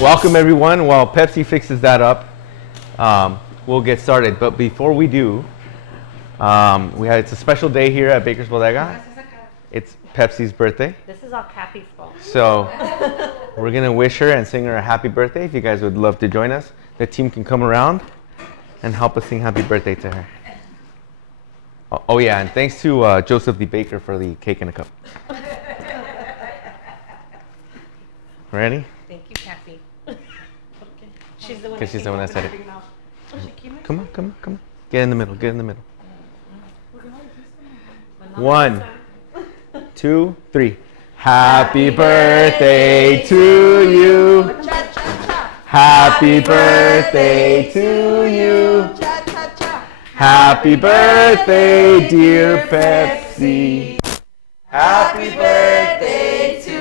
Welcome everyone. While Pepsi fixes that up, we'll get started. But before we do, it's a special day here at Baker's Bodega. It's Pepsi's birthday. This is all Kathy's fault. So we're gonna wish her and sing her a happy birthday. If you guys would love to join us, the team can come around and help us sing happy birthday to her. Oh yeah, and thanks to Joseph the Baker for the cake in a cup. Ready? Thank you, Kathy. She's the one. Because she's the one that said it. Come on. Get in the middle. Get in the middle. 1, 2, 3. Happy birthday to you. Happy birthday to you. Happy birthday, dear Pepsi. Happy birthday to you.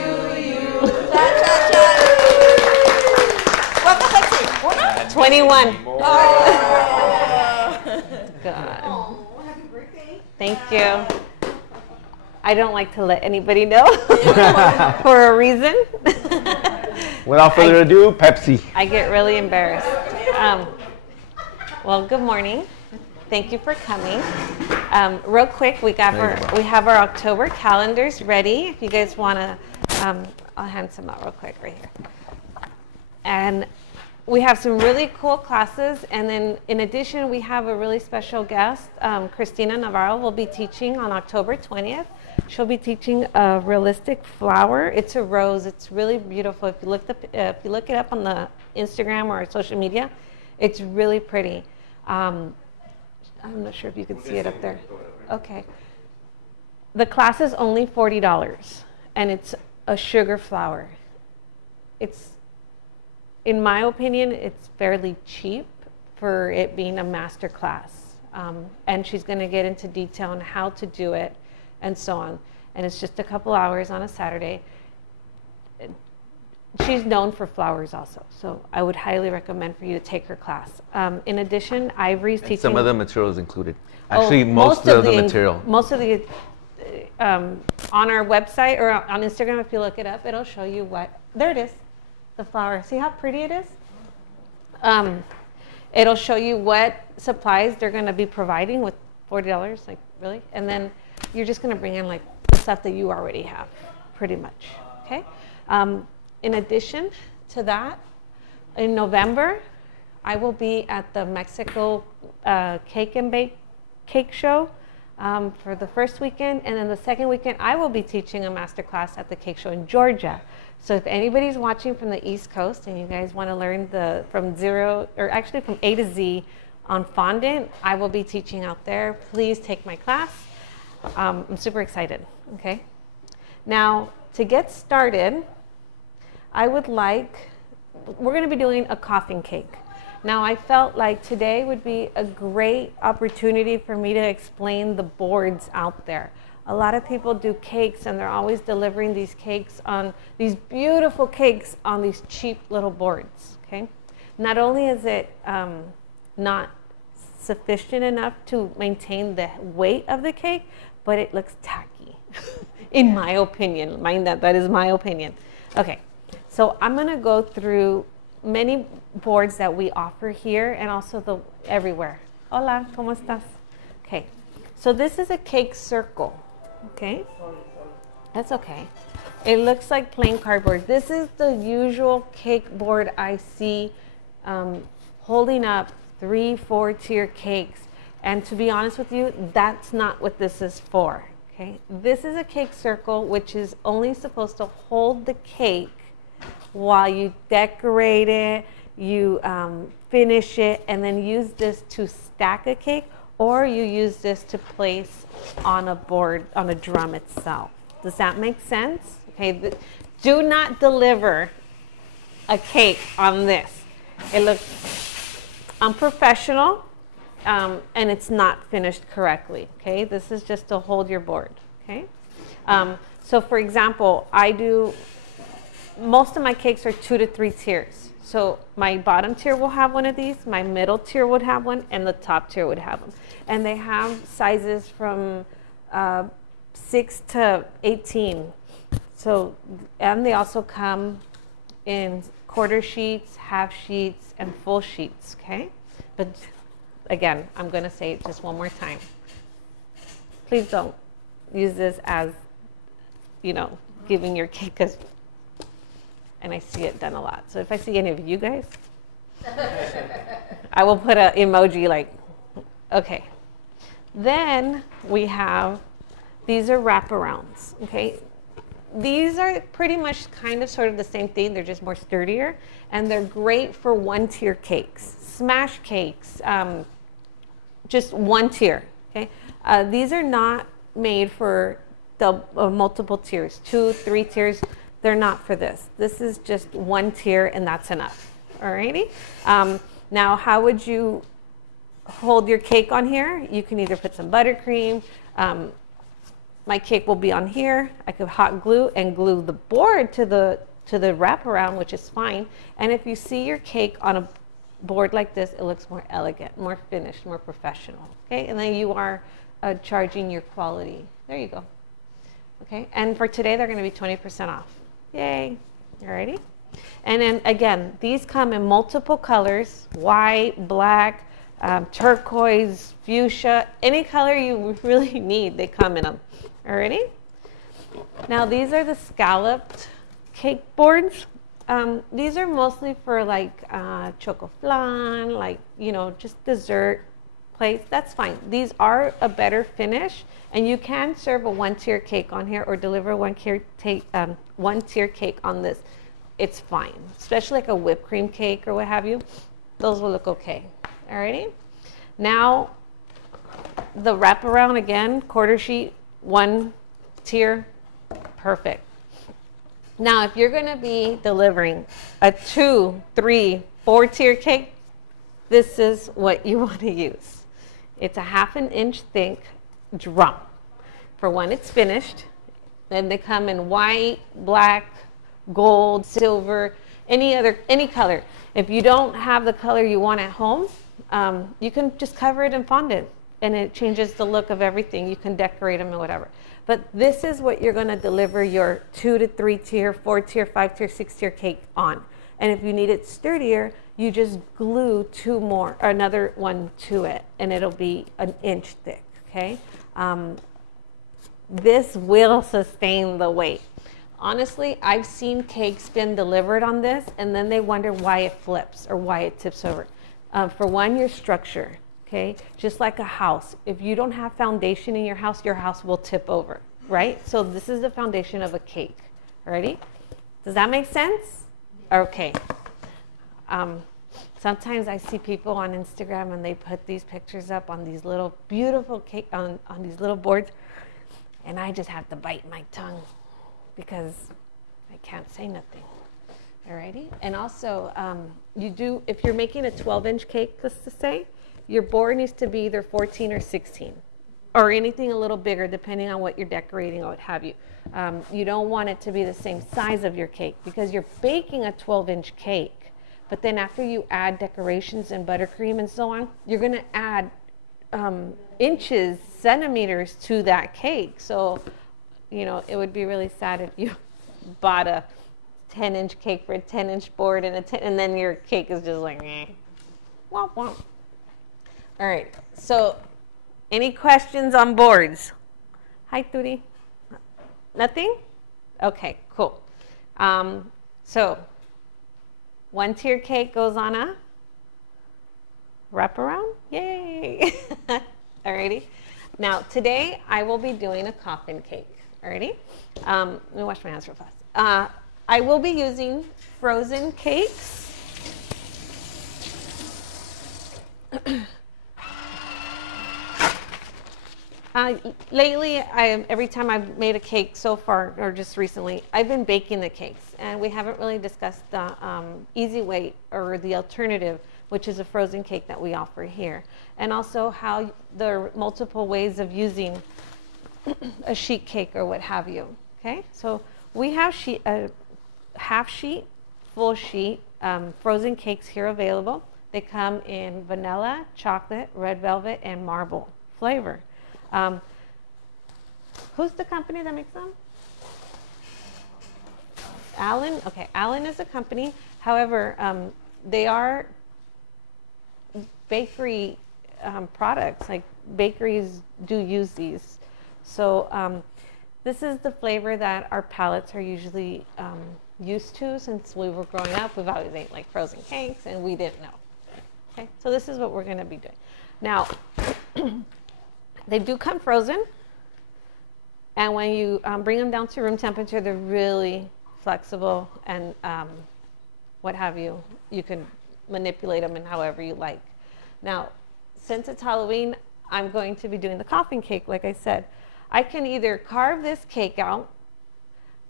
21. Oh. God. Oh, happy birthday. Thank you. I don't like to let anybody know for a reason. Without further ado, Pepsi. I get really embarrassed. Well, good morning. Thank you for coming. Real quick, we have our October calendars ready. If you guys want to, I'll hand some out real quick right here. And we have some really cool classes, and then in addition, we have a really special guest. Christina Navarro will be teaching on October 20th. She'll be teaching a realistic flower. It's a rose. It's really beautiful. If you look it up on the Instagram or social media, it's really pretty. I'm not sure if you can see it up there. Okay. The class is only $40, and it's a sugar flower. In my opinion, it's fairly cheap for it being a master class. And she's going to get into detail on how to do it and so on. And it's just a couple hours on a Saturday. She's known for flowers also, so I would highly recommend for you to take her class. In addition, Ivory's teaching. Some of the materials included. Actually, most of the material. Most of the, on our website or on Instagram, if you look it up, it'll show you what, there it is. The flower. See how pretty it is? It'll show you what supplies they're going to be providing with $40, like really, and then you're just going to bring in like the stuff that you already have, pretty much. Okay. In addition to that, in November, I will be at the Mexico Cake and Bake Cake Show for the first weekend, and then the second weekend, I will be teaching a master class at the Cake Show in Georgia. So if anybody's watching from the East Coast and you guys want to learn from A to Z on fondant, I will be teaching out there. Please take my class. I'm super excited. Okay. Now, to get started, we're going to be doing a coffin cake. Now, I felt like today would be a great opportunity for me to explain the boards out there. A lot of people do cakes, and they're always delivering these cakes on these beautiful cakes on these cheap little boards. Okay, not only is it not sufficient enough to maintain the weight of the cake, but it looks tacky, in my opinion. Mind that is my opinion. Okay, so I'm going to go through many boards that we offer here and also everywhere. Hola, ¿cómo estás? Okay, so this is a cake circle. Okay, that's okay. It looks like plain cardboard. This is the usual cake board I see holding up 3-4 tier cakes. And to be honest with you, that's not what this is for. Okay, this is a cake circle, which is only supposed to hold the cake while you decorate it, you finish it, and then use this to stack a cake, or you use this to place on a board, on a drum itself. Does that make sense? Okay, do not deliver a cake on this. It looks unprofessional, and it's not finished correctly. Okay, this is just to hold your board. Okay, so for example, most of my cakes are 2 to 3 tiers. So my bottom tier will have one of these, my middle tier would have one, and the top tier would have them. And they have sizes from 6 to 18. So, and they also come in quarter sheets, half sheets, and full sheets, okay? But again, I'm gonna say it just one more time. Please don't use this as, you know, giving your cake as, and I see it done a lot. So if I see any of you guys, I will put an emoji like, okay. Then we have, these are wraparounds, okay? These are pretty much kind of sort of the same thing. They're just more sturdier, and they're great for one-tier cakes, smash cakes, just one tier, okay? These are not made for multiple tiers, 2, 3 tiers. They're not for this. This is just one tier, and that's enough, alrighty? Now, how would you hold your cake on here? You can either put some buttercream. My cake will be on here. I could hot glue and glue the board to the wraparound, which is fine. And if you see your cake on a board like this, it looks more elegant, more finished, more professional. Okay, and then you are charging your quality. There you go. Okay, and for today they're going to be 20% off. Yay! Alrighty. And then again, these come in multiple colors: white, black, turquoise, fuchsia, any color you really need, they come in them. Alrighty? Now these are the scalloped cake boards. These are mostly for like choco flan, like, you know, just dessert plates. That's fine. These are a better finish, and you can serve a one-tier cake on here or deliver one-tier cake on this. It's fine, especially like a whipped cream cake or what have you. Those will look okay. Alrighty? Now, the wraparound again, quarter sheet, one tier, perfect. Now, if you're going to be delivering a 2, 3, 4 tier cake, this is what you want to use. It's a 1/2 inch thick drum. For when it's finished, then they come in white, black, gold, silver, any color. If you don't have the color you want at home, you can just cover it in fondant, and it changes the look of everything. You can decorate them and whatever. But this is what you're going to deliver your 2 to 3 tier, 4 tier, 5 tier, 6 tier cake on. And if you need it sturdier, you just glue 2 more, or another one to it, and it'll be 1 inch thick, okay? This will sustain the weight. Honestly, I've seen cakes been delivered on this, and then they wonder why it flips or why it tips over. For one, your structure, okay? Just like a house. If you don't have foundation in your house will tip over, right? So this is the foundation of a cake. Ready? Does that make sense? Okay. Sometimes I see people on Instagram and they put these pictures up on these little beautiful cake on these little boards, and I just have to bite my tongue because I can't say nothing. Alrighty, and also if you're making a 12-inch cake, let's just say, your board needs to be either 14 or 16, or anything a little bigger, depending on what you're decorating or what have you. You don't want it to be the same size of your cake because you're baking a 12-inch cake, but then after you add decorations and buttercream and so on, you're going to add inches, centimeters to that cake. So, you know, it would be really sad if you bought a 10-inch cake for a 10-inch board and then your cake is just like, eh. Womp womp. All right, so any questions on boards? Hi, Turi. Nothing? Okay, cool. So 1-tier cake goes on a wraparound. Yay! Alrighty. Now today I will be doing a coffin cake. Alrighty. Let me wash my hands real fast. I will be using frozen cakes. Lately, every time I've made a cake so far, or just recently, I've been baking the cakes, and we haven't really discussed the easy way or the alternative, which is a frozen cake that we offer here, and also how there are multiple ways of using a sheet cake or what have you. Okay, so we have half sheet, full sheet frozen cakes here available. They come in vanilla, chocolate, red velvet, and marble flavor. Who's the company that makes them? Allen, okay, Allen is a company. However, they are bakery products. Like bakeries do use these. So this is the flavor that our palates are usually used to. Since we were growing up, we've always ate like frozen cakes, and we didn't know. Okay, so this is what we're going to be doing. Now, they do come frozen, and when you bring them down to room temperature, they're really flexible and what have you. You can manipulate them in however you like. Now, since it's Halloween, I'm going to be doing the coffin cake, like I said. I can either carve this cake out,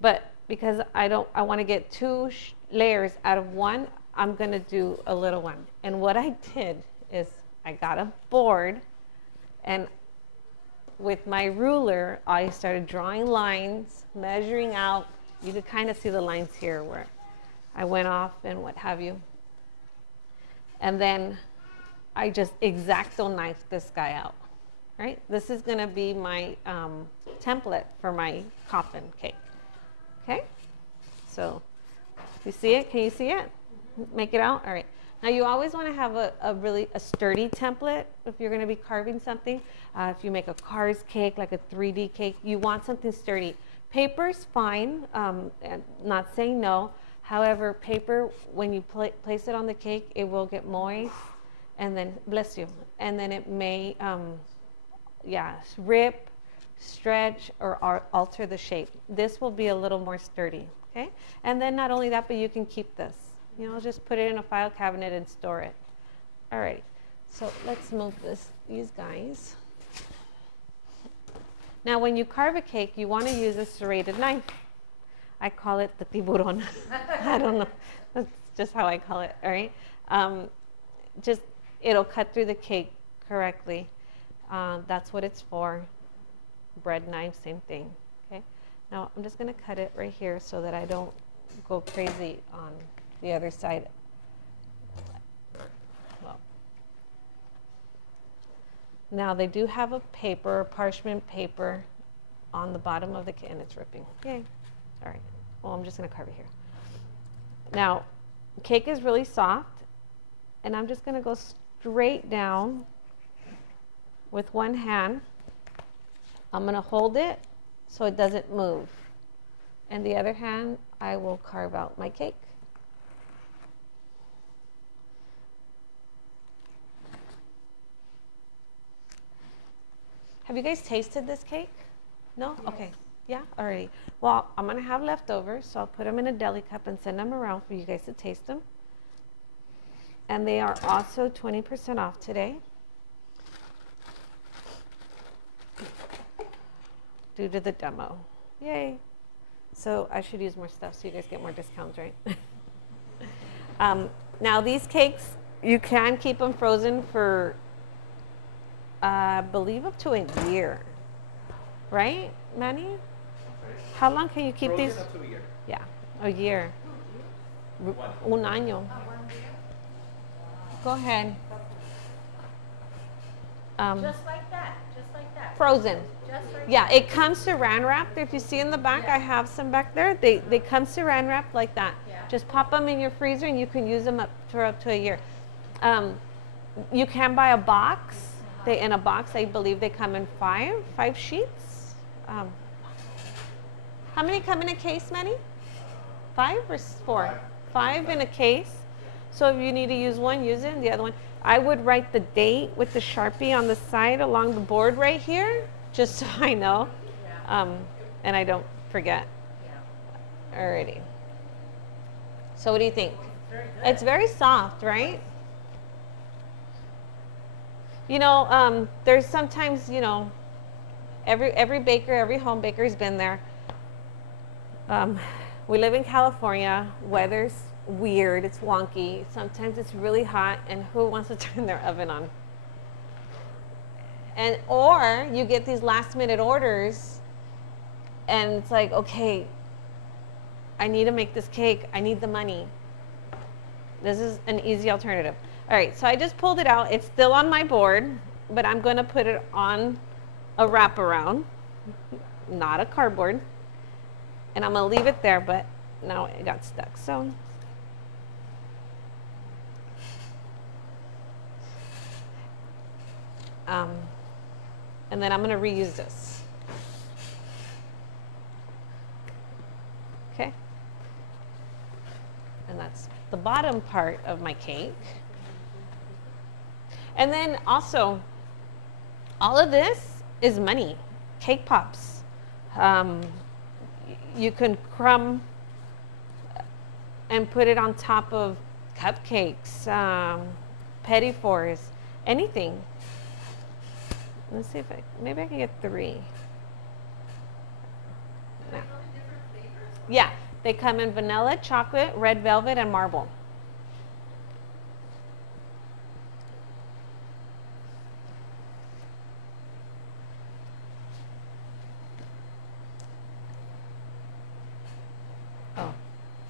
but because I want to get two layers out of one, I'm going to do a little one. And what I did is I got a board, and with my ruler, I started drawing lines, measuring out. You could kind of see the lines here where I went off and what have you. And then I just X-Acto knifed this guy out, right? This is going to be my template for my coffin cake, okay? So you see it? Can you see it? Make it out? All right. Now you always want to have a really sturdy template if you're going to be carving something. If you make a Cars cake, like a 3D cake, you want something sturdy. Paper's fine, and not saying no. However, paper, when you place it on the cake, it will get moist, and then, bless you, and then it may, rip, stretch, or alter the shape. This will be a little more sturdy, okay? And then not only that, but you can keep this. You know, just put it in a file cabinet and store it. All right, so let's move these guys. Now, when you carve a cake, you want to use a serrated knife. I call it the tiburon. I don't know. That's just how I call it, all right? It'll cut through the cake correctly. That's what it's for. Bread knife, same thing, okay? Now, I'm just going to cut it right here so that I don't go crazy on the other side. Well, now they do have a paper, parchment paper, on the bottom of the cake, and it's ripping. Yay. All right. Well, I'm just going to carve it here. Now, cake is really soft, and I'm just going to go straight down with one hand. I'm going to hold it so it doesn't move. And the other hand, I will carve out my cake. Have you guys tasted this cake? No? Yes. Okay. Yeah? Alrighty. Well, I'm going to have leftovers, so I'll put them in a deli cup and send them around for you guys to taste them. And they are also 20% off today, due to the demo. Yay. So I should use more stuff so you guys get more discounts, right? Now these cakes, you can keep them frozen for, I believe, up to a year. Right, Manny? Okay. How long can you keep frozen these? Up to a year. Yeah, a year. Un año. Go ahead. Just like that. Just like that. Frozen. Just like yeah, that. It comes saran wrapped. If you see in the back, yeah. I have some back there. They come saran wrapped like that. Yeah. Just pop them in your freezer and you can use them for up to a year. You can buy a box. In a box, I believe they come in five sheets. How many come in a case, Manny? 5 or 4? 5 in a case. So if you need to use one, use it, and the other one. I would write the date with the Sharpie on the side along the board right here, just so I know, and I don't forget. Alrighty. So what do you think? It's very soft, right? You know, there's sometimes, you know, every baker, every home baker has been there. We live in California. Weather's weird. It's wonky. Sometimes it's really hot, and who wants to turn their oven on? Or you get these last-minute orders, and it's like, okay, I need to make this cake. I need the money. This is an easy alternative. All right, so I just pulled it out. It's still on my board, but I'm going to put it on a wraparound, not a cardboard. And I'm going to leave it there, but now it got stuck. So and then I'm going to reuse this. Okay. And that's the bottom part of my cake. And then also, all of this is money. Cake pops. You can crumb and put it on top of cupcakes, petit fours, anything. Let's see if maybe I can get 3. No. Yeah, they come in vanilla, chocolate, red velvet, and marble. Oh,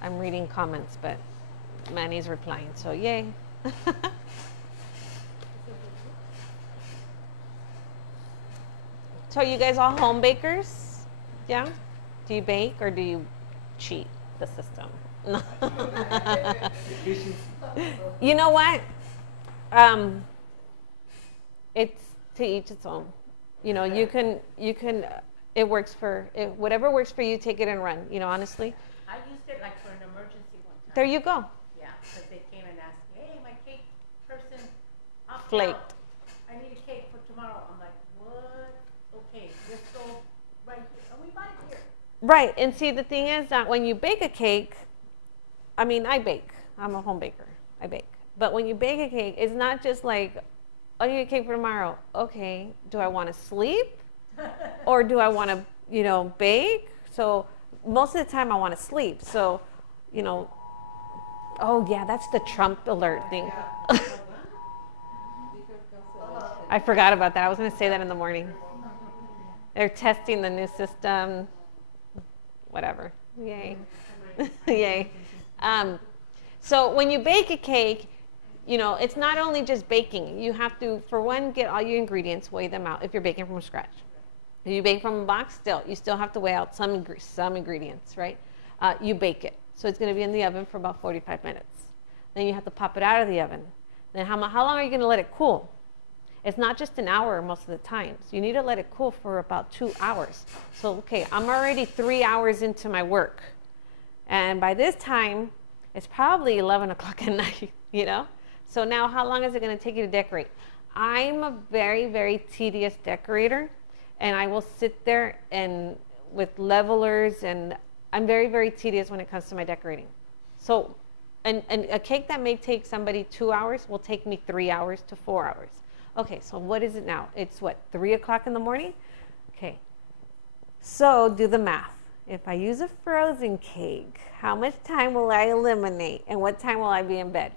I'm reading comments, but Manny's replying, so yay. So you guys all home bakers? Yeah? Do you bake or do you cheat the system? You know what? It's to each its own. You know, you can, it works for, whatever works for you, take it and run, you know, honestly. I used it like for an emergency one time. There you go. Yeah, because they came and asked me, hey, my cake person opted Flaked. out. I need a cake for tomorrow. I'm like, what? Okay, let's go right here. And we buy it here. Right, and see, the thing is that when you bake a cake, I mean, I bake. I'm a home baker. I bake. But when you bake a cake, it's not just like, oh, I need a cake for tomorrow. Okay, do I want to sleep? Or do I want to, you know, bake? So most of the time I want to sleep. So, you know, oh yeah, that's the Trump alert thing. I forgot about that. I was going to say that in the morning. They're testing the new system. Whatever. Yay. Yay. So when you bake a cake, you know, it's not only just baking. You have to, for one, get all your ingredients, weigh them out if you're baking from scratch. If you bake from a box, you still have to weigh out some ingredients, right? You bake it. So it's going to be in the oven for about 45 minutes. Then you have to pop it out of the oven. Then how long are you going to let it cool? It's not just an hour most of the time. So you need to let it cool for about 2 hours. So, okay, I'm already 3 hours into my work. And by this time, it's probably 11 o'clock at night, you know? So now how long is it going to take you to decorate? I'm a very, very tedious decorator. And I will sit there and with levelers, and I'm very, very tedious when it comes to my decorating. So, and a cake that may take somebody 2 hours will take me 3 hours to 4 hours. Okay, so what is it now? It's what, 3 o'clock in the morning? Okay, so do the math. If I use a frozen cake, how much time will I eliminate? And what time will I be in bed?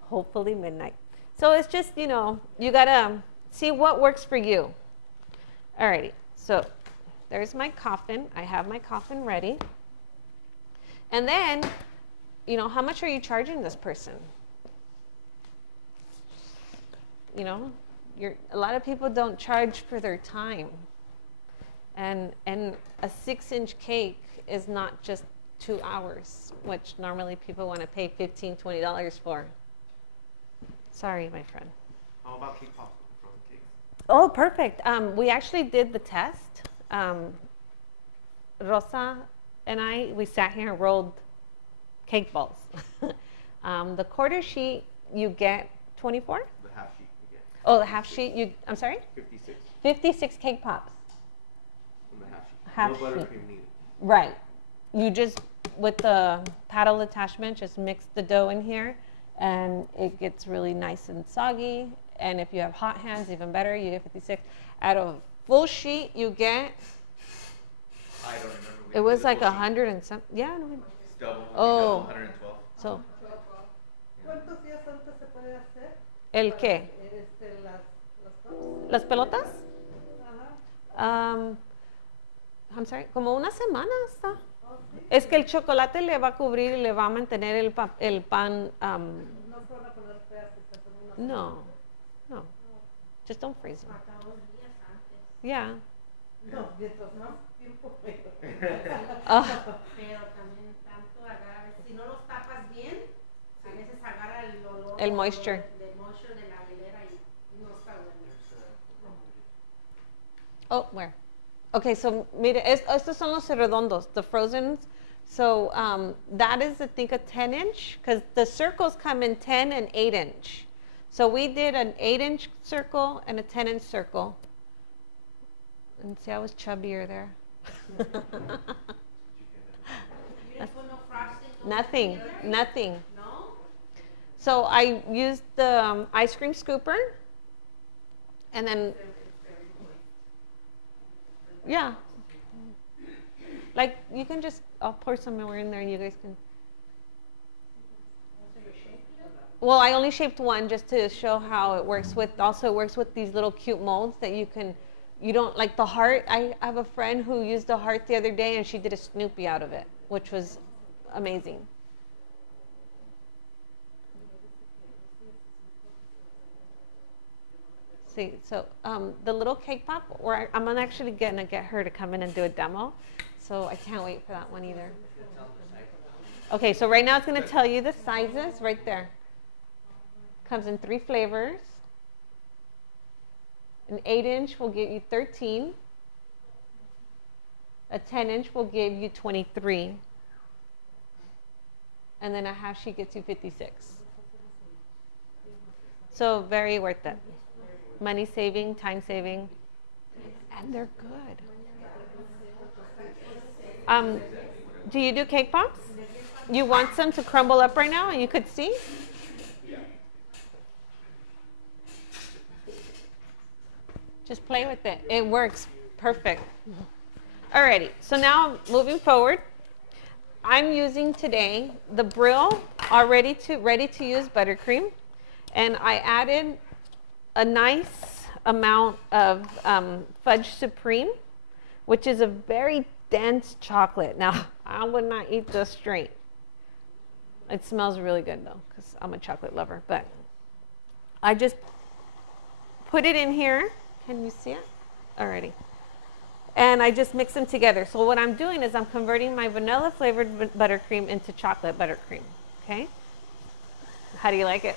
Hopefully midnight. So it's just, you know, you gotta see what works for you. Alrighty, so there's my coffin. I have my coffin ready. And then, you know, how much are you charging this person? You know, a lot of people don't charge for their time. And a 6-inch cake is not just 2 hours, which normally people want to pay $15, $20 for. Sorry, my friend. How about cake pops with frozen cakes? Oh, perfect. We actually did the test. Rosa and we sat here and rolled cake balls. The quarter sheet, you get 24? The half sheet you get. Oh, the half sheet, I'm sorry? 56 56 cake pops. on the half sheet. Half no sheet. buttercream needed. Right. You just, with the paddle attachment, just mix the dough in here, and it gets really nice and soggy. And if you have hot hands, even better, you get 56. Out of full sheet, you get, I don't remember. it was like 100 and some, yeah. No, It's double. Oh. 112. so, ¿Cuántos días antes se puede hacer? ¿el qué? Las ¿Las pelotas? Ajá. I'm sorry, como una semana hasta. Es que el chocolate le va a cubrir y le va a mantener el pan. No se van a poner feas si se ponen una No, no. Just don't freeze them. Hasta 2 días antes. Yeah. No, mientras más tiempo peor. Oh, Pero también tanto al El moisture. Oh, where? Okay, so mire, estos son los redondos, the frozen. So that is, I think, a 10-inch, because the circles come in 10 and 8-inch. So we did an 8-inch circle and a 10-inch circle. And see, I was chubbier there. Nothing, nothing. So I used the ice cream scooper, and then, yeah. Like, you can just, I'll pour some more in there and you guys can. Well, I only shaped one just to show how it works with, also it works with these little cute molds that you can, you don't, like the heart. I have a friend who used a heart the other day and she did a Snoopy out of it, which was amazing. See, so the little cake pop, or I'm actually gonna get her to come in and do a demo. So I can't wait for that one either. Okay, so right now it's gonna tell you the sizes right there. Comes in 3 flavors. An 8-inch will give you 13. A 10-inch will give you 23. And then a half sheet gets you 56. So very worth it. Money saving, time saving, and they're good. Do you do cake pops? You want some to crumble up right now and you could see? Just play with it. It works perfect. Alrighty, so now moving forward, I'm using today the Brill ready to use buttercream, and I added a nice amount of Fudge Supreme, which is a very dense chocolate. Now, I would not eat this straight. It smells really good though, because I'm a chocolate lover, but I just put it in here. Can you see it? Alrighty. And I just mix them together. So what I'm doing is I'm converting my vanilla flavored buttercream into chocolate buttercream. Okay? How do you like it?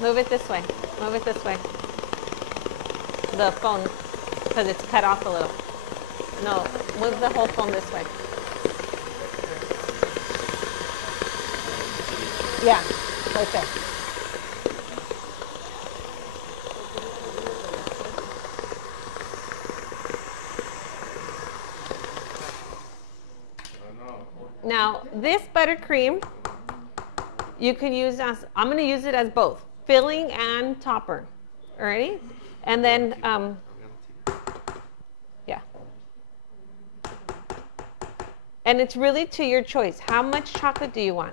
Move it this way. Move it this way. The phone, because it's cut off a little. No, move the whole phone this way. Yeah, right there. Now, this buttercream, you can use as, I'm going to use it as both, filling and topper. Alrighty? And then, yeah. And it's really to your choice. How much chocolate do you want?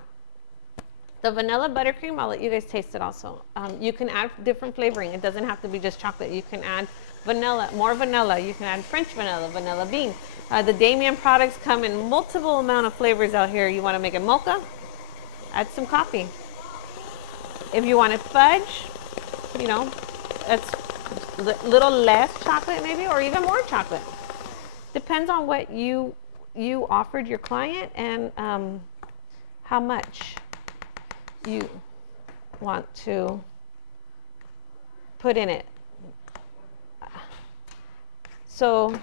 The vanilla buttercream, I'll let you guys taste it also. You can add different flavoring. It doesn't have to be just chocolate. You can add vanilla, more vanilla. You can add French vanilla, vanilla bean. The Damien products come in multiple amount of flavors out here. You want to make it mocha? Add some coffee. If you want it fudge, you know, it's a little less chocolate maybe, or even more chocolate. Depends on what you offered your client and how much you want to put in it. So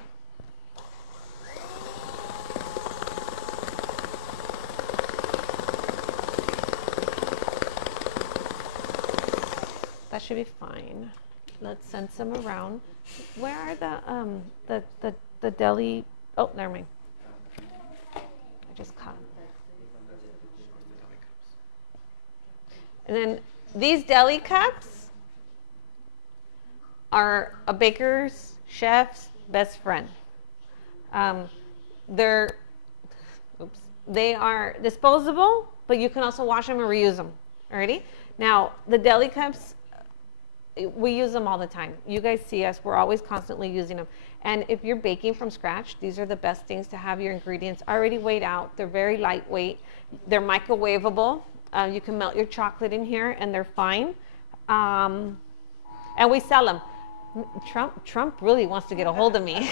that should be fine. Let's send some around. Where are the deli? Oh, never mind. I just caught. And then these deli cups are a baker's chef's best friend. They are disposable, but you can also wash them and reuse them. Alrighty? Now, the deli cups, we use them all the time. You guys see us, we're always constantly using them. And if you're baking from scratch, these are the best things to have your ingredients already weighed out. They're very lightweight. They're microwavable. You can melt your chocolate in here and they're fine. And we sell them. Trump really wants to get a hold of me.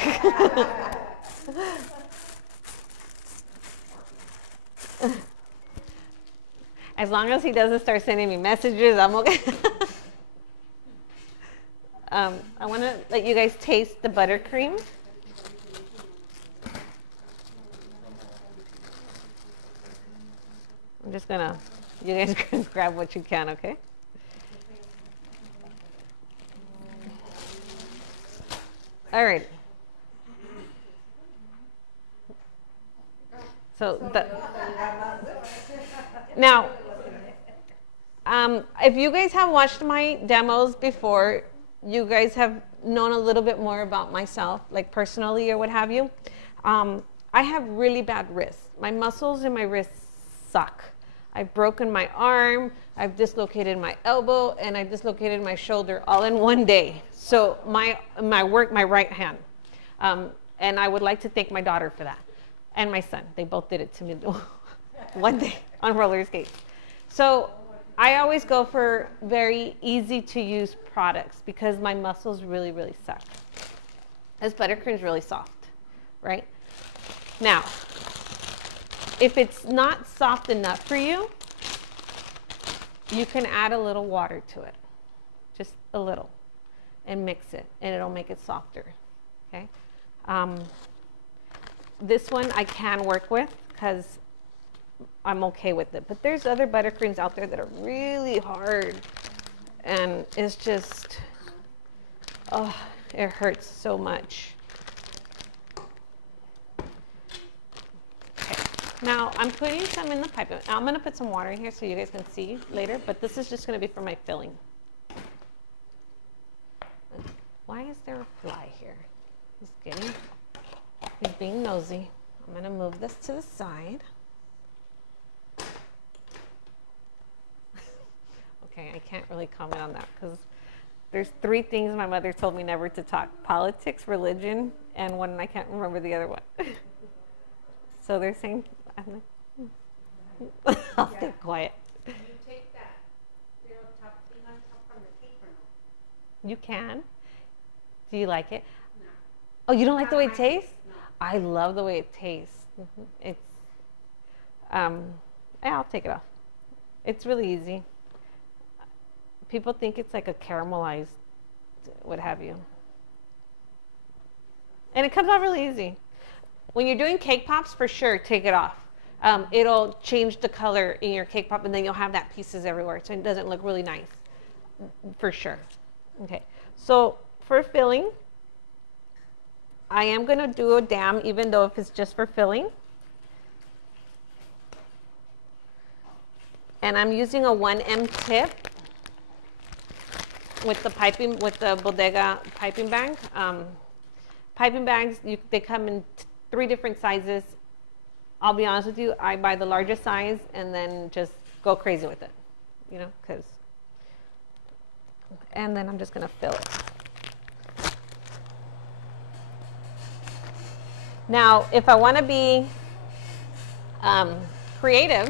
As long as he doesn't start sending me messages, I'm okay. I want to let you guys taste the buttercream. I'm just gonna, you guys can grab what you can, okay? All right. So now, if you guys have watched my demos before, you guys have known a little bit more about myself, like personally or what have you. I have really bad wrists. My muscles in my wrists suck. I've broken my arm, I've dislocated my elbow, and I dislocated my shoulder all in one day. So my right hand. And I would like to thank my daughter for that. And my son. They both did it to me one day on roller skates. So I always go for very easy to use products because my muscles really, really suck. This buttercream's really soft, right? Now, if it's not soft enough for you, you can add a little water to it, just a little, and mix it, and it'll make it softer, okay? This one I can work with because I'm okay with it, but there's other buttercreams out there that are really hard, and it's just, oh, it hurts so much. Now, I'm putting some in the pipe. I'm going to put some water in here so you guys can see later, but this is just going to be for my filling. Why is there a fly here? He's being nosy. I'm going to move this to the side. Okay, I can't really comment on that because there's 3 things my mother told me never to talk: politics, religion, and one I can't remember the other one. So they're saying, I'll stay quiet. Can you take that little top thing on top from the cake or no? You can. Do you like it? No. Oh, you don't like the way it tastes? No. I love the way it tastes. It's, yeah, I'll take it off. It's really easy. People think it's like a caramelized, what have you. And it comes out really easy. When you're doing cake pops, for sure, take it off. It'll change the color in your cake pop, and then you'll have that pieces everywhere, so it doesn't look really nice, for sure. Okay, so for filling, I am going to do a dam, even though if it's just for filling. And I'm using a 1M tip with the piping, with the Bodega piping bag. Piping bags, they come in 3 different sizes. I'll be honest with you, I buy the largest size and then just go crazy with it, you know, and then I'm just gonna fill it. Now, if I wanna be creative,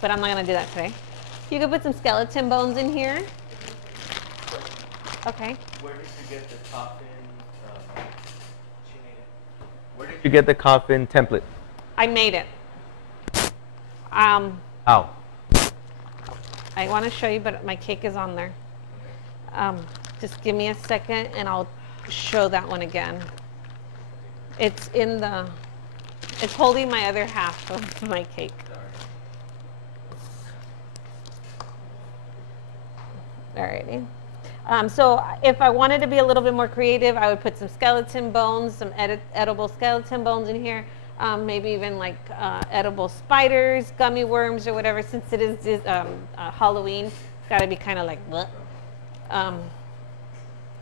but I'm not gonna do that today, you could put some skeleton bones in here. Okay. Where did you get the coffin? Where did you get the coffin template? I made it. How? I want to show you, but my cake is on there. Just give me a second and I'll show that one again. It's in the, it's holding my other half of my cake. Alrighty. So if I wanted to be a little bit more creative, I would put some skeleton bones, some edible skeleton bones in here. Maybe even like edible spiders, gummy worms, or whatever. Since it is Halloween, it's got to be kind of like bleh.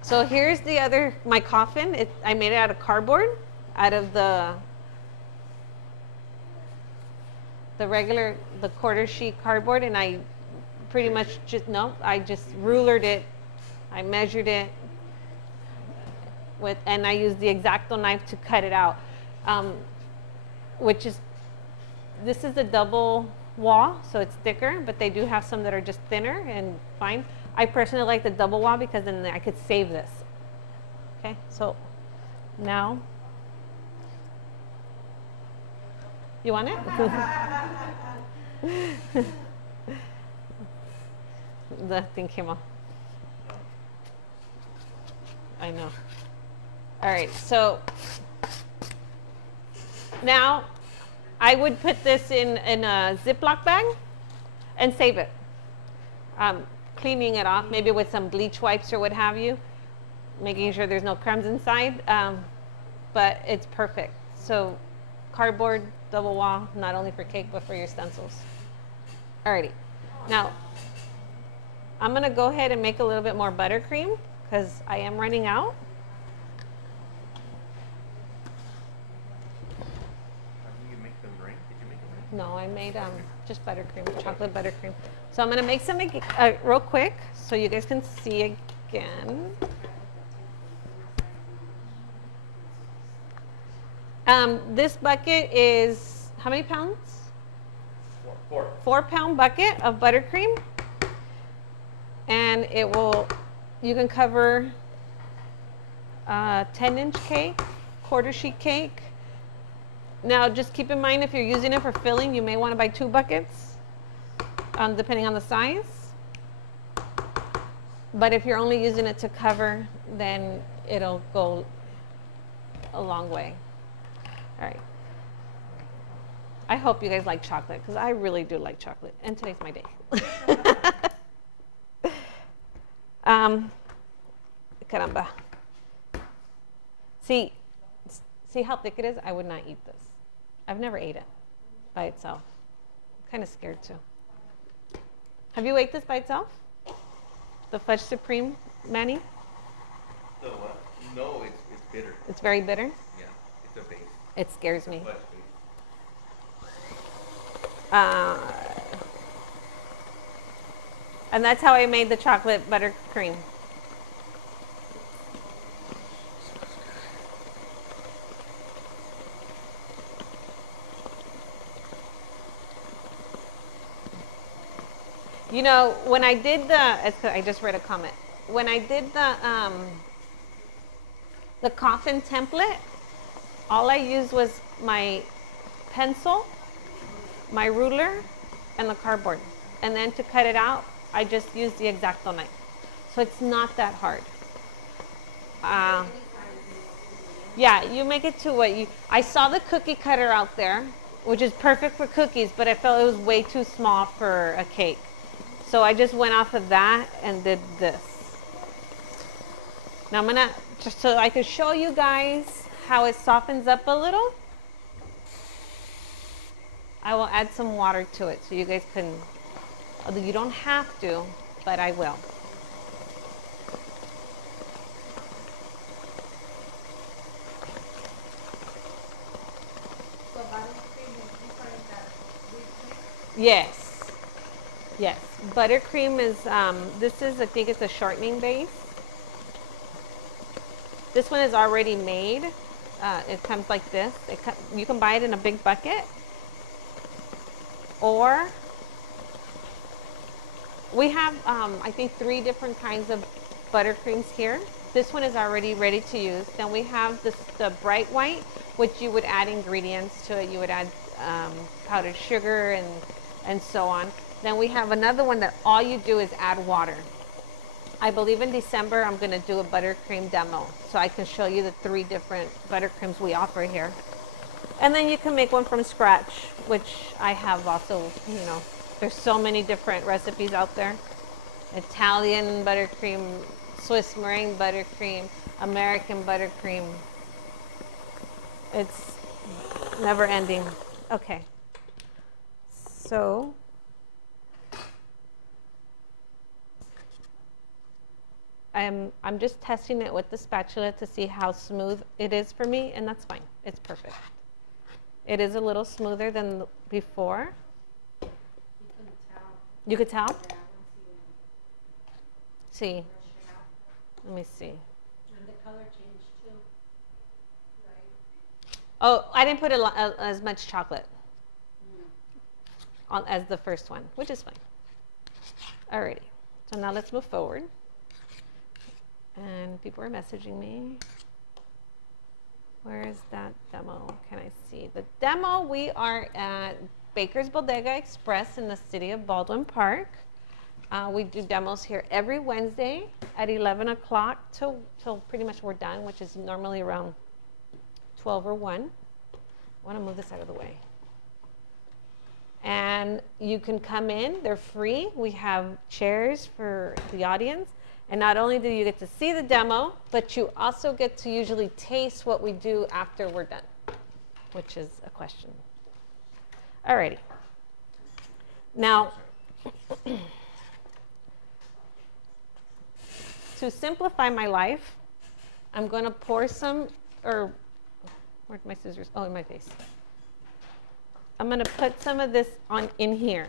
So here's the other, my coffin. I made it out of cardboard, out of the regular, the quarter sheet cardboard, and I pretty much just, I just rulered it. I measured it and I used the X-Acto knife to cut it out, this is a double wall, so it's thicker, but they do have some that are just thinner and fine. I personally like the double wall because then I could save this. Okay, so now, you want it? The thing came off. I know. All right, so now I would put this in a Ziploc bag and save it. Cleaning it off, maybe with some bleach wipes or what have you, making sure there's no crumbs inside, but it's perfect. So cardboard, double wall, not only for cake, but for your stencils. Alrighty, now I'm gonna go ahead and make a little bit more buttercream because I am running out. No, I made just buttercream, chocolate buttercream. So I'm gonna make some real quick so you guys can see again. This bucket is how many pounds? 4. 4-pound bucket of buttercream, and it will. You can cover 10-inch cake, quarter sheet cake. Now, just keep in mind if you're using it for filling, you may want to buy 2 buckets, depending on the size. But if you're only using it to cover, then it'll go a long way. All right. I hope you guys like chocolate, because I really do like chocolate, and today's my day. Caramba. See how thick it is? I would not eat this. I've never ate it by itself. I'm kind of scared too. Have you ate this by itself? The Fudge Supreme, Manny? The what? No, it's bitter. It's very bitter? Yeah, it's a base. It scares me. Fudge base. And that's how I made the chocolate buttercream. You know, when I did I just read a comment. When I did the coffin template, all I used was my pencil, my ruler, and the cardboard. And then to cut it out, I just used the X-Acto knife. So it's not that hard. Yeah, you make it to what you... I saw the cookie cutter out there, which is perfect for cookies, but I felt it was way too small for a cake. So I just went off of that and did this. Now I'm gonna, just so I can show you guys how it softens up a little, I will add some water to it so you guys can, although you don't have to, but I will. So buttercream is different than whipped cream? Yes. Yes. Buttercream is, this is, I think it's a shortening base. This one is already made. It comes like this. You can buy it in a big bucket. Or we have, I think, 3 different kinds of buttercreams here. This one is already ready to use. Then we have the bright white, which you would add ingredients to it. You would add powdered sugar and so on. Then we have another one that all you do is add water. I believe in December I'm going to do a buttercream demo, so I can show you the 3 different buttercreams we offer here. And then you can make one from scratch, which I have also, you know, there's so many different recipes out there. Italian buttercream, Swiss meringue buttercream, American buttercream. It's never ending. Okay. So I'm just testing it with the spatula to see how smooth it is for me, and that's fine. It's perfect. It is a little smoother than before. You can tell. You could tell? Yeah, once you See. brush it out. Let me see. And the color changed too. Right? Oh, I didn't put as much chocolate as the first one, which is fine. Alrighty. So now let's move forward. And people are messaging me. Where is that demo? Can I see the demo? We are at Baker's Bodega Express in the city of Baldwin Park. We do demos here every Wednesday at 11 o'clock till pretty much we're done, which is normally around 12 or 1. I want to move this out of the way. And you can come in. They're free. We have chairs for the audience. And not only do you get to see the demo, but you also get to usually taste what we do after we're done, which is a question. Alrighty. Now, to simplify my life, I'm going to pour some, or where'd my scissors? Oh, in my face. I'm going to put some of this in here.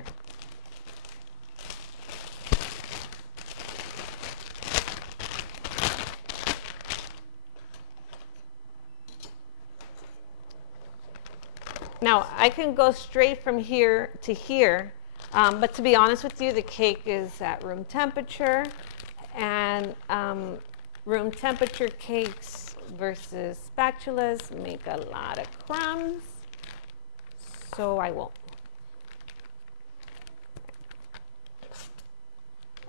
Now, I can go straight from here to here, but to be honest with you, the cake is at room temperature, and room temperature cakes versus spatulas make a lot of crumbs, so I won't.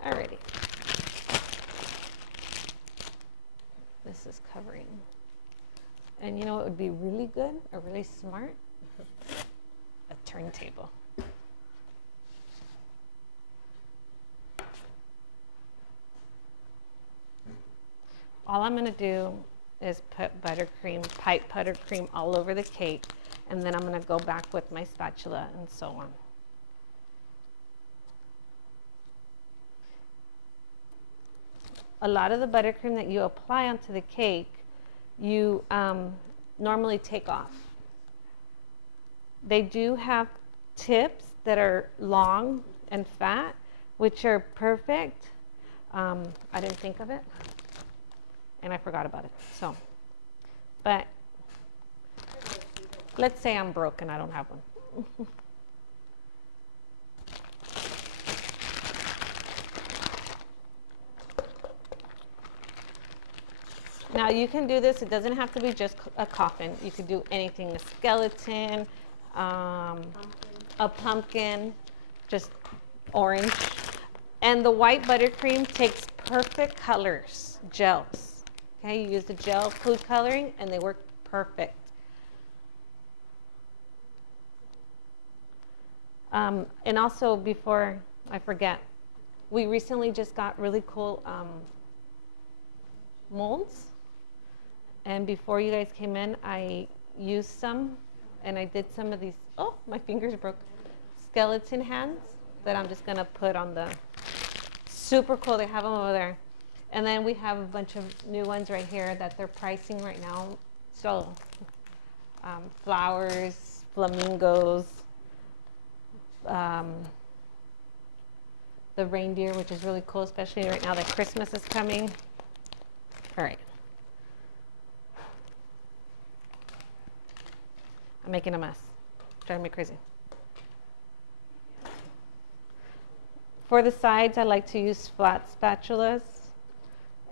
Alrighty. This is covering. And you know what would be really good or really smart? A turntable. All I'm going to do is put buttercream, pipe buttercream all over the cake, and then I'm going to go back with my spatula and so on. A lot of the buttercream that you apply onto the cake, you normally take off. They do have tips that are long and fat, which are perfect. I didn't think of it, and I forgot about it. So, but let's say I'm broke and I don't have one. Now you can do this, it doesn't have to be just a coffin. You could do anything, a skeleton, a pumpkin, just orange. And the white buttercream takes perfect colors, gels. Okay, you use the gel food coloring and they work perfect. And also, before I forget, we recently just got really cool molds. And before you guys came in, I used some, and I did some of these, oh, my fingers broke, skeleton hands that I'm just gonna put on the, super cool, they have them over there. And then we have a bunch of new ones right here that they're pricing right now. So, flowers, flamingos, the reindeer, which is really cool, especially right now that Christmas is coming. All right. I'm making a mess. Driving me crazy. For the sides, I like to use flat spatulas.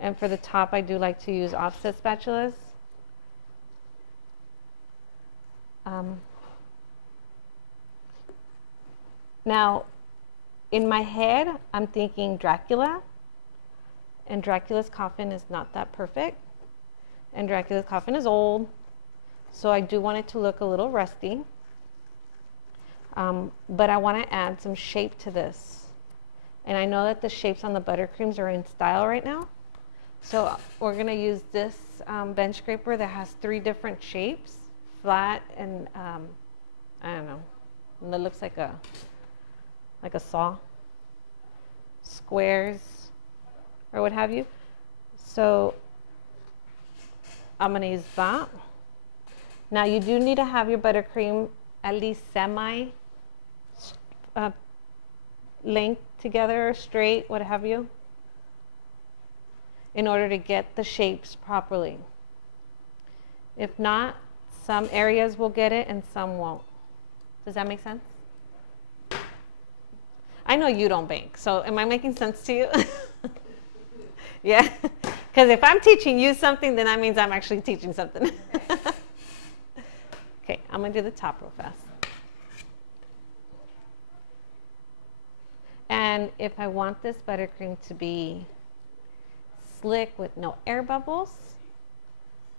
And for the top, I do like to use offset spatulas. Now, in my head, I'm thinking Dracula. And Dracula's coffin is not that perfect. And Dracula's coffin is old. So I do want it to look a little rusty. But I want to add some shape to this. And I know that the shapes on the buttercreams are in style right now. So we're going to use this bench scraper that has 3 different shapes. Flat and, I don't know, and it looks like a saw. Squares or what have you. So I'm going to use that. Now you do need to have your buttercream at least semi linked together, straight, what have you, in order to get the shapes properly. If not, some areas will get it and some won't. Does that make sense? I know you don't bake, so am I making sense to you? Yeah, because if I'm teaching you something, then that means I'm actually teaching something. Okay, I'm gonna do the top real fast. And if I want this buttercream to be slick with no air bubbles,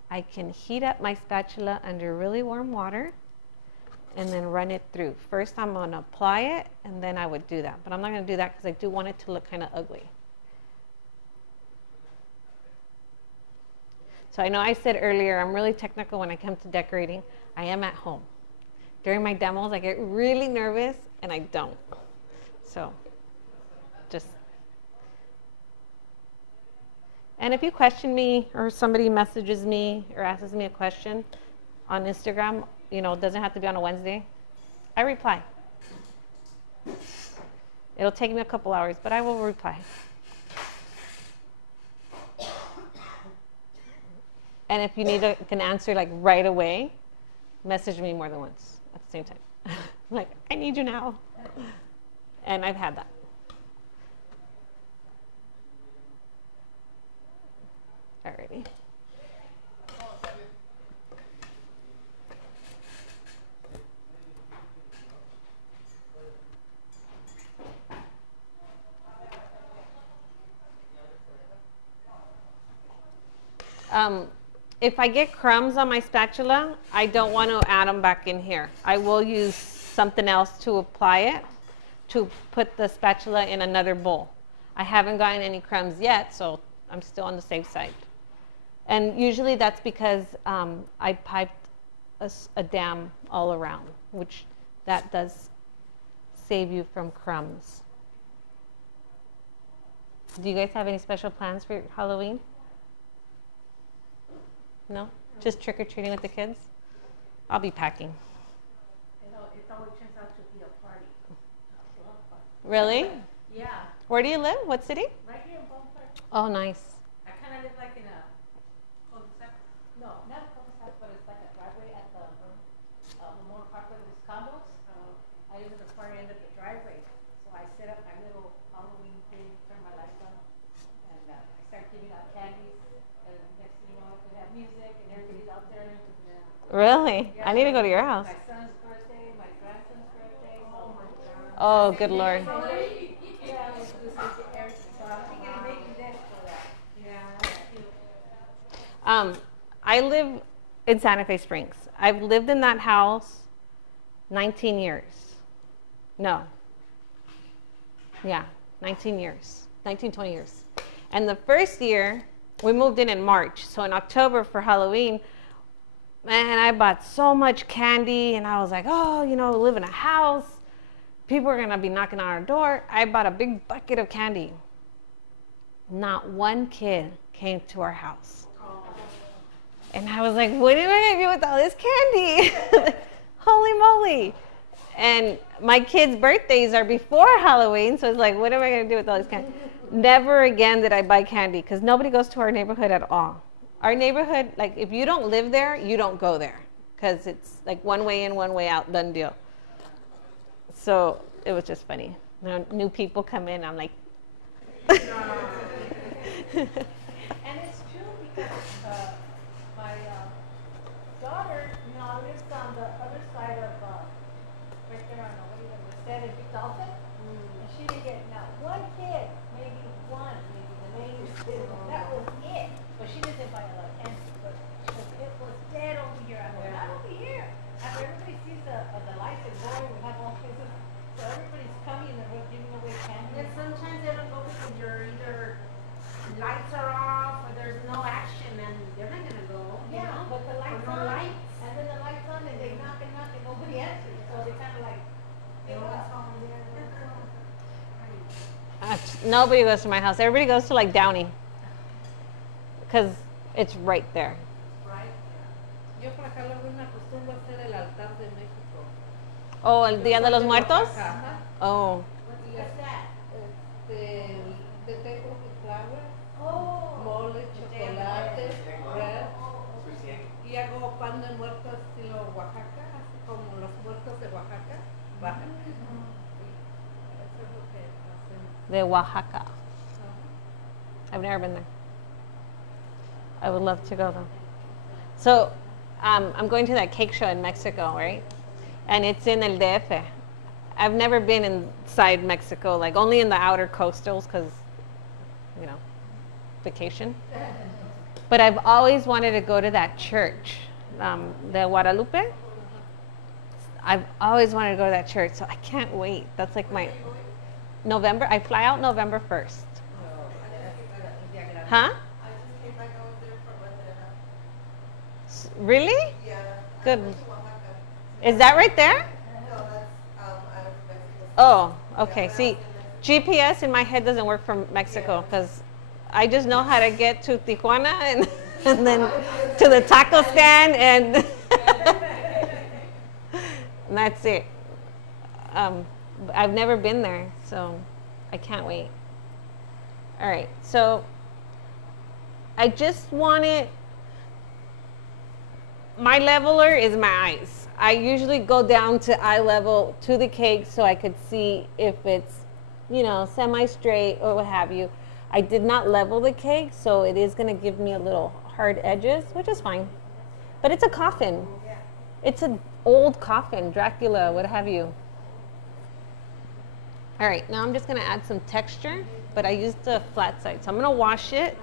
I can heat up my spatula under really warm water and then run it through. First, I'm gonna apply it, and then I would do that. But I'm not gonna do that because I do want it to look kind of ugly. So I know I said earlier, I'm really technical when I come to decorating. I am at home. During my demos, I get really nervous, and I don't. So just, and if you question me or somebody messages me or asks me a question on Instagram, you know, it doesn't have to be on a Wednesday, I reply. It'll take me a couple hours, but I will reply. And if you need an answer like right away, message me more than once at the same time. Like, I need you now. And I've had that. Alrighty. If I get crumbs on my spatula, I don't want to add them back in here. I will use something else to apply it, to put the spatula in another bowl. I haven't gotten any crumbs yet, so I'm still on the safe side. And usually that's because I piped a dam all around, which that does save you from crumbs. Do you guys have any special plans for Halloween? No? Just trick-or-treating with the kids? I'll be packing. You know, it always turns out to be a party. Really? Yeah. Where do you live? What city? Right here in Ballpark. Oh, nice. I kind of live like in a cul-de-sac. No, not a cul-de-sac, but it's like a driveway at the Memorial Park where there's condos. I live at the far end of the driveway. So I set up my little Halloween thing, turn my lights on, and I start giving out candies. And next thing you know, we have music and everybody's out there. Really? Yeah. I need to go to your house. My son's birthday, my grandson's birthday. Oh my God. Oh, good Lord. Yeah, let's do something everything. So I'm thinking of making this for that. Yeah. I live in Santa Fe Springs. I've lived in that house 19 years. No. Yeah, 19 years. 19, 20 years. And the first year, we moved in March. So in October for Halloween, man, I bought so much candy. And I was like, oh, you know, live in a house. People are going to be knocking on our door. I bought a big bucket of candy. Not one kid came to our house. And I was like, what am I going to do with all this candy? Holy moly. And my kids' birthdays are before Halloween. So it's like, what am I going to do with all this candy? Never again did I buy candy because nobody goes to our neighborhood at all. Our neighborhood, like if you don't live there, you don't go there because it's like one way in, one way out, done deal. So it was just funny. You know, new people come in, I'm like. And it's true because my daughter, you know, lives on the other side of, right there on the Stead and Big Dolphin. And she didn't get not one kid, maybe the neighbors did. That was it. But she didn't buy a lot of candy. But it was dead over here. I go, not over here. After everybody sees the lights and going, we have all places. So everybody's coming and we're giving away candy. And sometimes they don't go because you're either lights are off or there's no action and they're not gonna go. You know? But the lights Or no on, lights. and then the lights on, and they knock and nobody answers. So they kind of like, They always home there. Nobody goes to my house. Everybody goes to like Downey because it's right there. right? Yo por acá luego me acostumbro a hacer el altar de México. Oh, el Día de los Muertos? Ajá. Oh. What's that? The table with flowers, Oh. mole, chocolate, bread. Y hago pan de muerto estilo Oaxaca, así como los muertos de Oaxaca. Bajan. Eso es lo que de Oaxaca. I've never been there. I would love to go though. So I'm going to that cake show in Mexico, right? And it's in El DF. I've never been inside Mexico, like only in the outer coastals because, you know, vacation. But I've always wanted to go to that church, the Guadalupe. I've always wanted to go to that church, so I can't wait. That's like my November. I fly out November 1st. Huh? Really? Yeah. Good. Is that right there? No, that's Oh, okay. See, GPS in my head doesn't work from Mexico because I just know how to get to Tijuana and then to the taco stand and that's it. I've never been there, so I can't wait. All right, so I just wanted, my leveler is my eyes. I usually go down to eye level to the cake so I could see if it's, you know, semi-straight or what have you. I did not level the cake, so it is gonna give me a little hard edges, which is fine. But it's a coffin. It's an old coffin, Dracula, what have you. All right, now I'm just gonna add some texture, but I used the flat side. So I'm gonna wash it.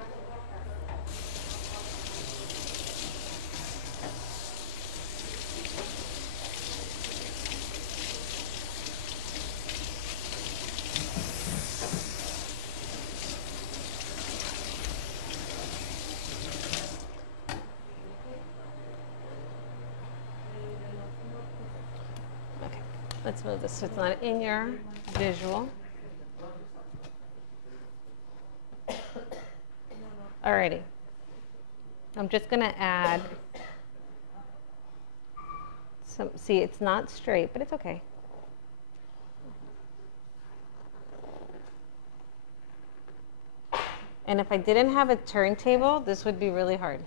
Let's move this so it's not in your visual. Alrighty. I'm just gonna add some, see, it's not straight, but it's okay. And if I didn't have a turntable, this would be really hard.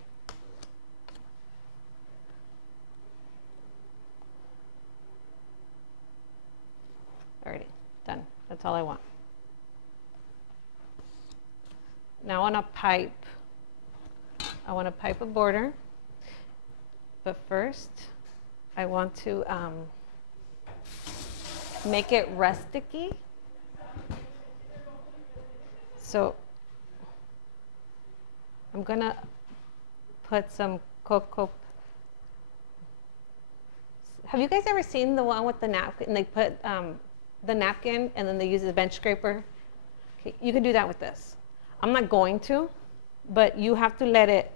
Alrighty, done. That's all I want. Now I want to pipe a border, but first I want to make it rustic-y. So I'm gonna put some cocoa. Have you guys ever seen the one with the napkin? And they put the napkin and then they use the bench scraper. Okay, you can do that with this. I'm not going to, but you have to let it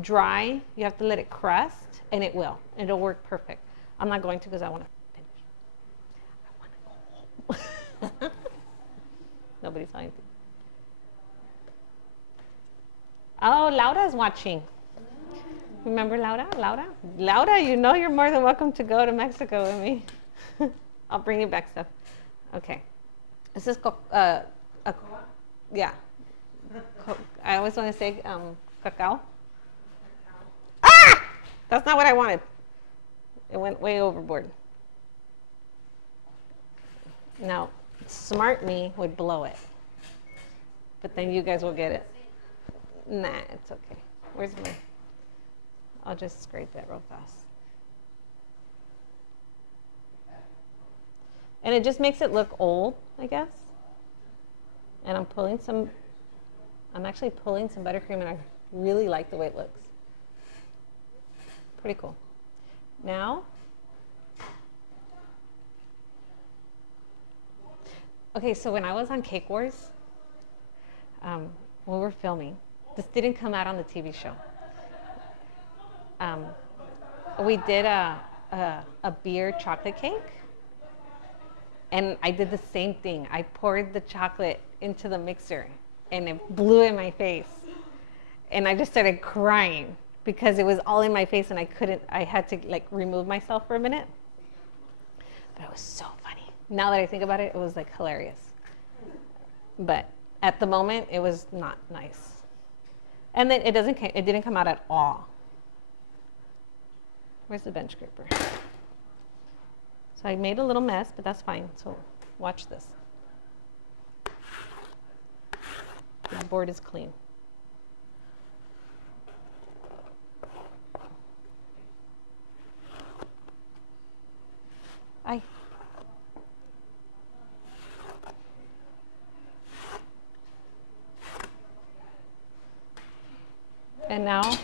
dry. You have to let it crust, and it will. It'll work perfect. I'm not going to because I want to finish. I want to go home. Nobody's saying. Oh, Laura's watching. Remember Laura? Laura, you know you're more than welcome to go to Mexico with me. I'll bring you back stuff. Okay. This is yeah. I always want to say cacao. Ah! That's not what I wanted. It went way overboard. Now, smart me would blow it. But then you guys will get it. Nah, it's okay. Where's my... I'll just scrape it real fast. And it just makes it look old, I guess. And I'm actually pulling some buttercream, and I really like the way it looks. Pretty cool. Now, okay, so when I was on Cake Wars, when we were filming, this didn't come out on the TV show. We did a beer chocolate cake, and I did the same thing. I poured the chocolate into the mixer, and it blew in my face. And I just started crying because it was all in my face, and I had to like remove myself for a minute. But it was so funny. Now that I think about it, it was like hilarious. But at the moment, it was not nice. And then it didn't come out at all. Where's the bench scraper? So I made a little mess, but that's fine. So watch this. The board is clean. Aye. And now,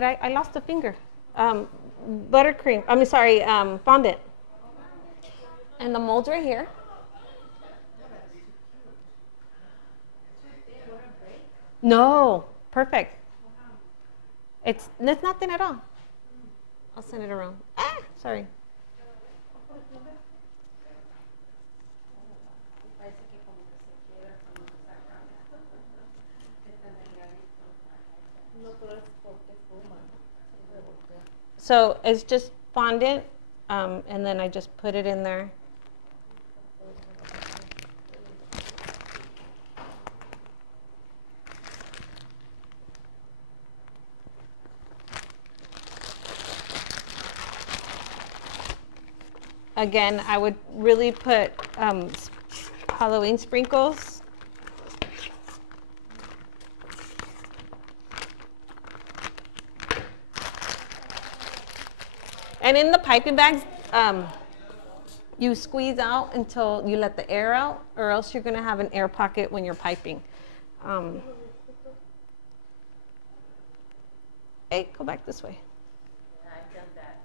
I lost a finger. Buttercream, I mean, sorry, fondant. And the mold's right here. No, perfect. It's not thin at all. I'll send it around. Ah, sorry. So it's just fondant, and then I just put it in there. Again, I would really put Halloween sprinkles. And in the piping bags, you squeeze out until you let the air out, or else you're going to have an air pocket when you're piping. Hey, go back this way. I've done that.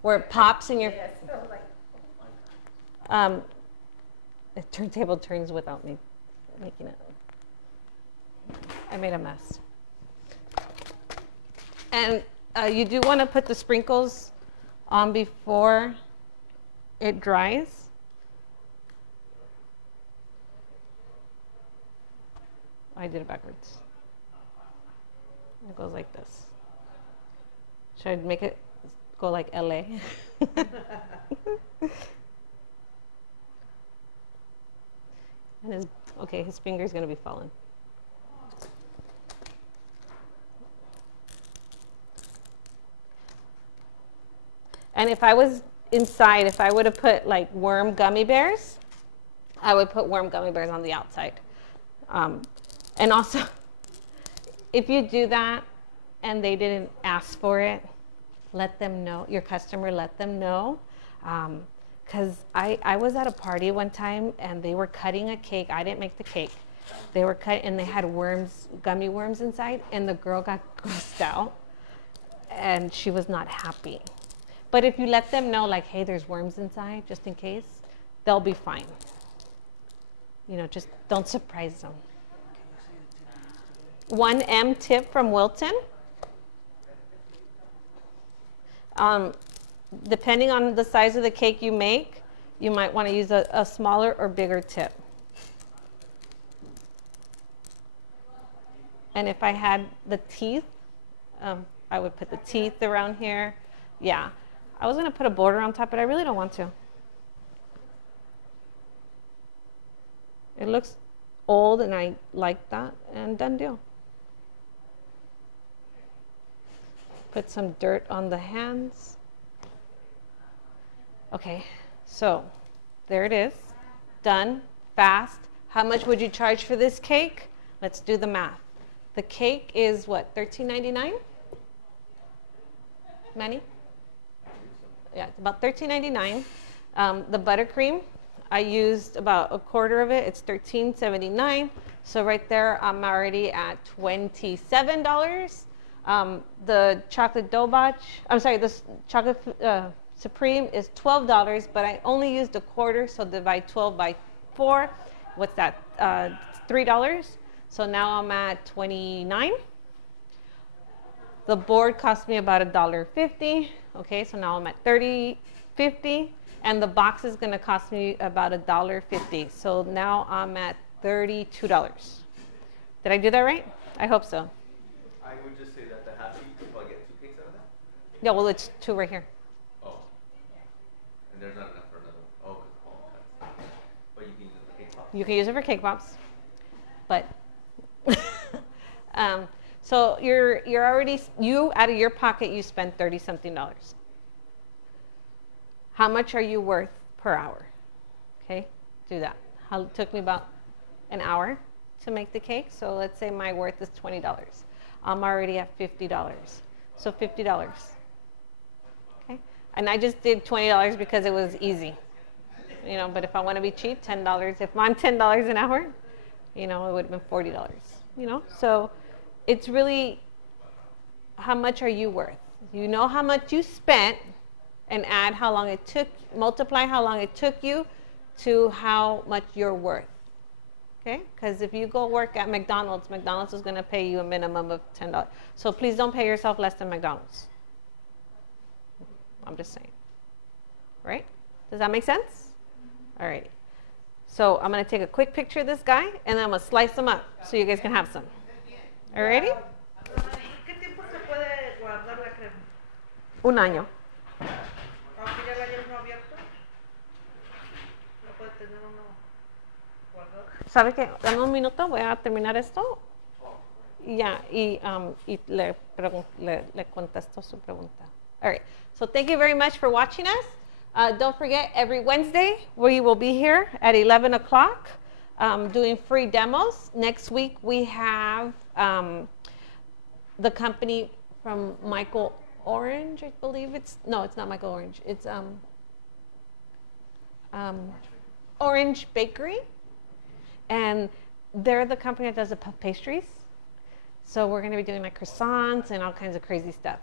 Where it pops in your... Yes. The turntable turns without me making it. I made a mess. And you do want to put the sprinkles on before it dries. I did it backwards. It goes like this. Should I make it go like LA? And his finger's gonna be falling. And if I was inside, if I would have put like worm gummy bears, I would put worm gummy bears on the outside. And also, if you do that and they didn't ask for it, let them know, your customer, let them know. Because I was at a party one time and they were cutting a cake. I didn't make the cake. They were cut and they had worms, gummy worms inside, and the girl got grossed out and she was not happy. But if you let them know, like, hey, there's worms inside, just in case, they'll be fine. You know, just don't surprise them. 1M tip from Wilton. Depending on the size of the cake you make, you might want to use a smaller or bigger tip. And if I had the teeth, I would put the teeth around here. Yeah, I was going to put a border on top, but I really don't want to. It looks old, and I like that, and done deal. Put some dirt on the hands. Okay, so there it is. Done, fast. How much would you charge for this cake? Let's do the math. The cake is what, $13.99? Manny? Yeah, it's about $13.99. The buttercream, I used about a quarter of it. It's $13.79. So right there, I'm already at $27. The chocolate dough batch, I'm sorry, the chocolate supreme is $12, but I only used a quarter, so divide 12 by 4. What's that? $3. So now I'm at $29. The board cost me about $1.50. Okay, so now I'm at $30.50, and the box is going to cost me about $1.50. So now I'm at $32. Did I do that right? I hope so. I would just say that the happy, you probably get 2 cakes out of that. Yeah, well, it's 2 right here. Oh. And there's not enough for another one. Oh, because but you can use it for cake pops. You can use it for cake pops, but so you're already, out of your pocket you spend $30-something. How much are you worth per hour? Okay, do that. It took me about an hour to make the cake, so let's say my worth is $20. I'm already at $50, so $50. Okay, and I just did $20 because it was easy. You know, but if I want to be cheap, $10. If I'm $10 an hour, you know, it would have been $40. You know, so it's really how much are you worth? You know how much you spent, and add how long it took. Multiply how long it took you to how much you're worth. Okay? Because if you go work at McDonald's, McDonald's is going to pay you a minimum of $10. So please don't pay yourself less than McDonald's. I'm just saying. Right? Does that make sense? All right. So I'm going to take a quick picture of this guy, and then I'm going to slice them up so you guys can have some. All righty? ¿Qué tiempo se puede guardar la crema? Un año. Aunque ya la lleven abierto, no puede tener uno guardado. ¿Sabe qué? Dame un minuto, voy a terminar esto. Ya, y le contesto su pregunta. All right. So thank you very much for watching us. Don't forget, every Wednesday, we will be here at 11 o'clock doing free demos. Next week, we have the company from Michael Orange, I believe it's not Michael Orange. It's Orange Bakery. And they're the company that does the puff pastries. So we're going to be doing like croissants and all kinds of crazy stuff.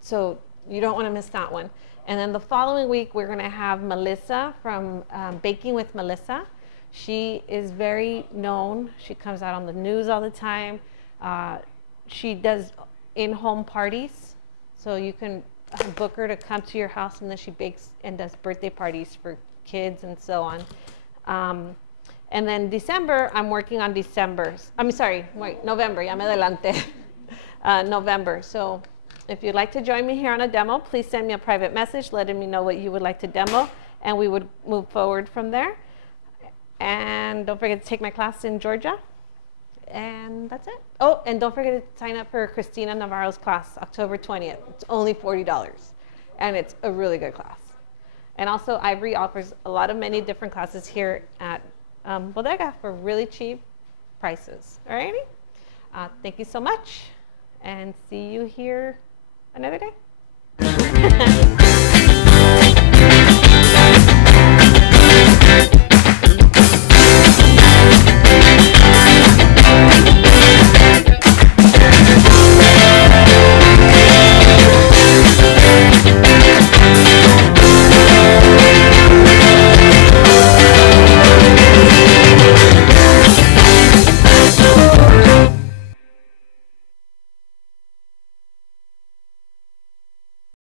So you don't want to miss that one. And then the following week, we're going to have Melissa from Baking with Melissa. She is very known. She comes out on the news all the time. She does in-home parties. So you can book her to come to your house, and then she bakes and does birthday parties for kids and so on. And then December, I'm working on November, ya me adelante. November. So if you'd like to join me here on a demo, please send me a private message letting me know what you would like to demo, and we would move forward from there. And don't forget to take my class in Georgia. And that's it. Oh, and don't forget to sign up for Christina Navarro's class, October 20th. It's only $40, and it's a really good class. And also, Ivory offers many different classes here at Bodega for really cheap prices. All righty? Thank you so much, and see you here another day.